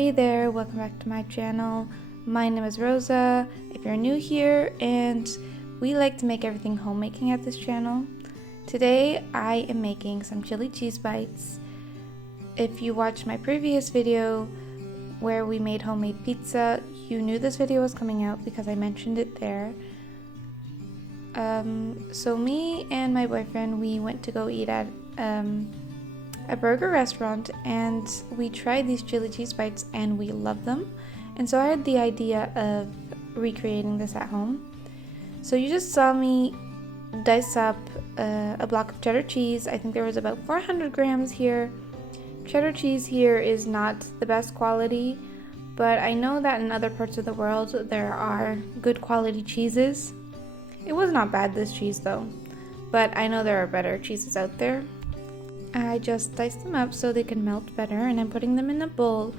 Hey there, welcome back to my channel. My name is Rosa, if you're new here, and we like to make everything homemaking at this channel. Today I am making some chili cheese bites. If you watched my previous video where we made homemade pizza, you knew this video was coming out because I mentioned it there. So me and my boyfriend, we went to go eat at a burger restaurant, and we tried these chili cheese bites and we loved them, and so I had the idea of recreating this at home. So you just saw me dice up a block of cheddar cheese. I think there was about 400 grams here. Cheddar cheese here is not the best quality, but I know that in other parts of the world there are good quality cheeses. It was not bad, this cheese though, but I know there are better cheeses out there. I just diced them up so they can melt better, and I'm putting them in a bowl,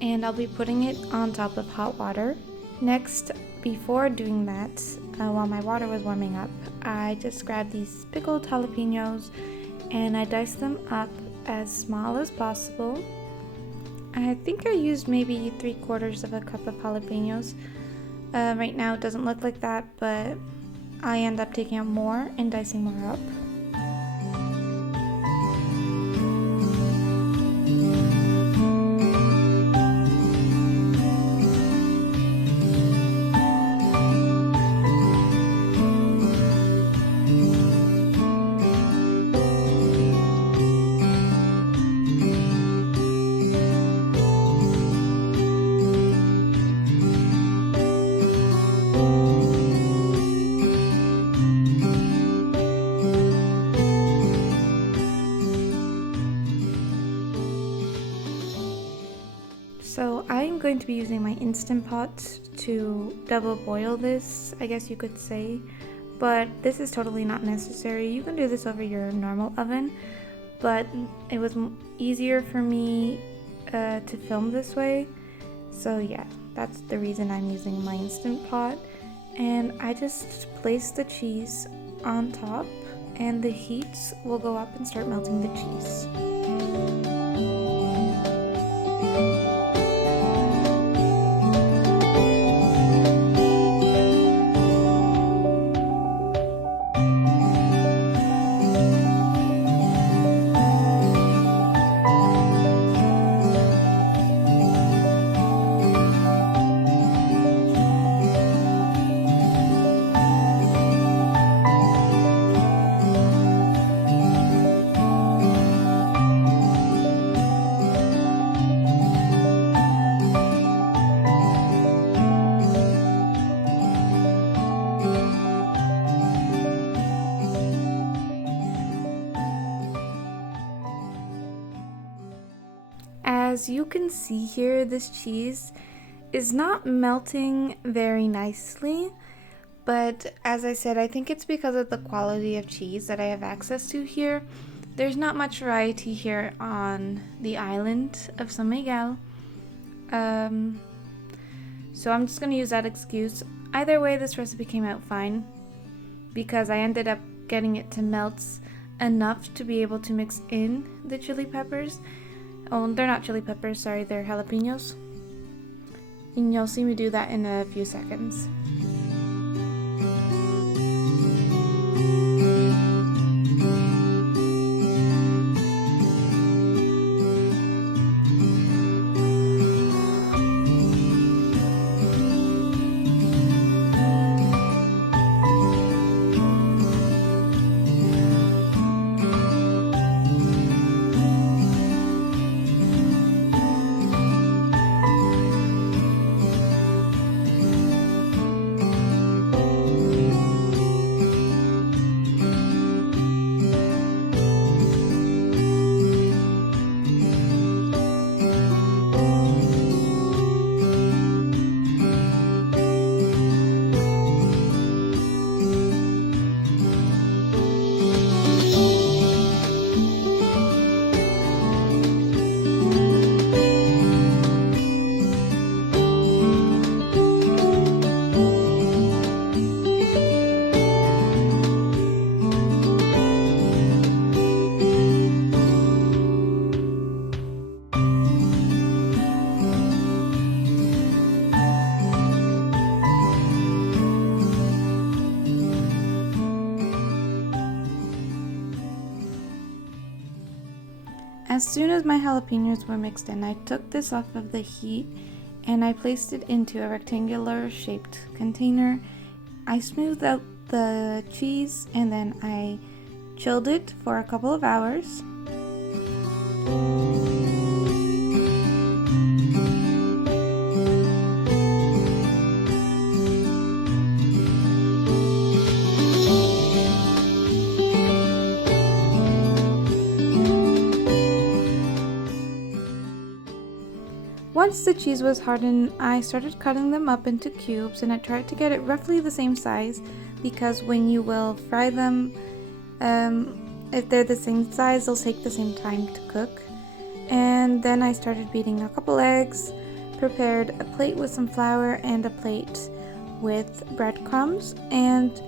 and I'll be putting it on top of hot water. Next, before doing that, while my water was warming up, I just grabbed these pickled jalapenos and I diced them up as small as possible. I think I used maybe 3/4 of a cup of jalapenos. Right now it doesn't look like that, but I end up taking out more and dicing more up. So I'm going to be using my Instant Pot to double boil this, I guess you could say, but this is totally not necessary. You can do this over your normal oven, but it was easier for me to film this way, so yeah, that's the reason I'm using my Instant Pot. And I just place the cheese on top, and the heat will go up and start melting the cheese. As you can see here, this cheese is not melting very nicely, but as I said, I think it's because of the quality of cheese that I have access to here. There's not much variety here on the island of San Miguel, so I'm just going to use that excuse. Either way, this recipe came out fine because I ended up getting it to melt enough to be able to mix in the chili peppers. Oh, they're not chili peppers, sorry, they're jalapenos. And you'll see me do that in a few seconds. as soon as my jalapenos were mixed in, I took this off of the heat and I placed it into a rectangular shaped container. I smoothed out the cheese and then I chilled it for a couple of hours. Once the cheese was hardened, I started cutting them up into cubes, and I tried to get it roughly the same size because when you will fry them, if they're the same size, they'll take the same time to cook. And then I started beating a couple eggs, prepared a plate with some flour and a plate with breadcrumbs. And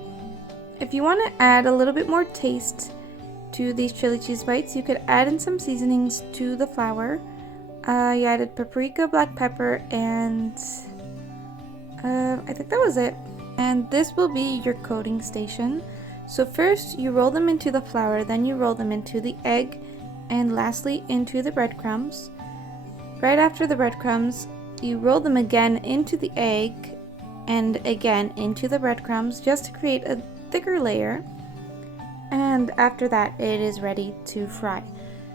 if you want to add a little bit more taste to these chili cheese bites, you could add in some seasonings to the flour. I added paprika, black pepper, and I think that was it. And this will be your coating station. So first you roll them into the flour, then you roll them into the egg, and lastly into the breadcrumbs. Right after the breadcrumbs, you roll them again into the egg and again into the breadcrumbs just to create a thicker layer. And after that, it is ready to fry.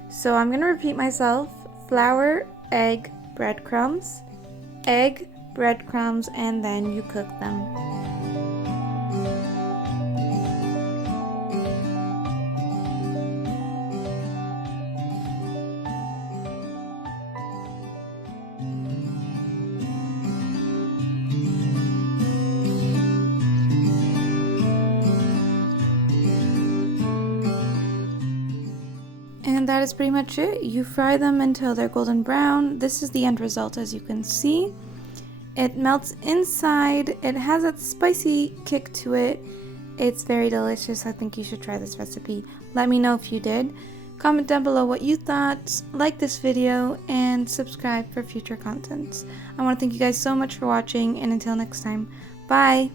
So I'm going to repeat myself. Flour, egg, breadcrumbs, egg, breadcrumbs, and then you cook them. And that is pretty much it. You fry them until they're golden brown. This is the end result, as you can see. It melts inside. It has a spicy kick to it. It's very delicious. I think you should try this recipe. Let me know if you did. Comment down below what you thought, like this video, and subscribe for future content. I want to thank you guys so much for watching, and until next time, bye!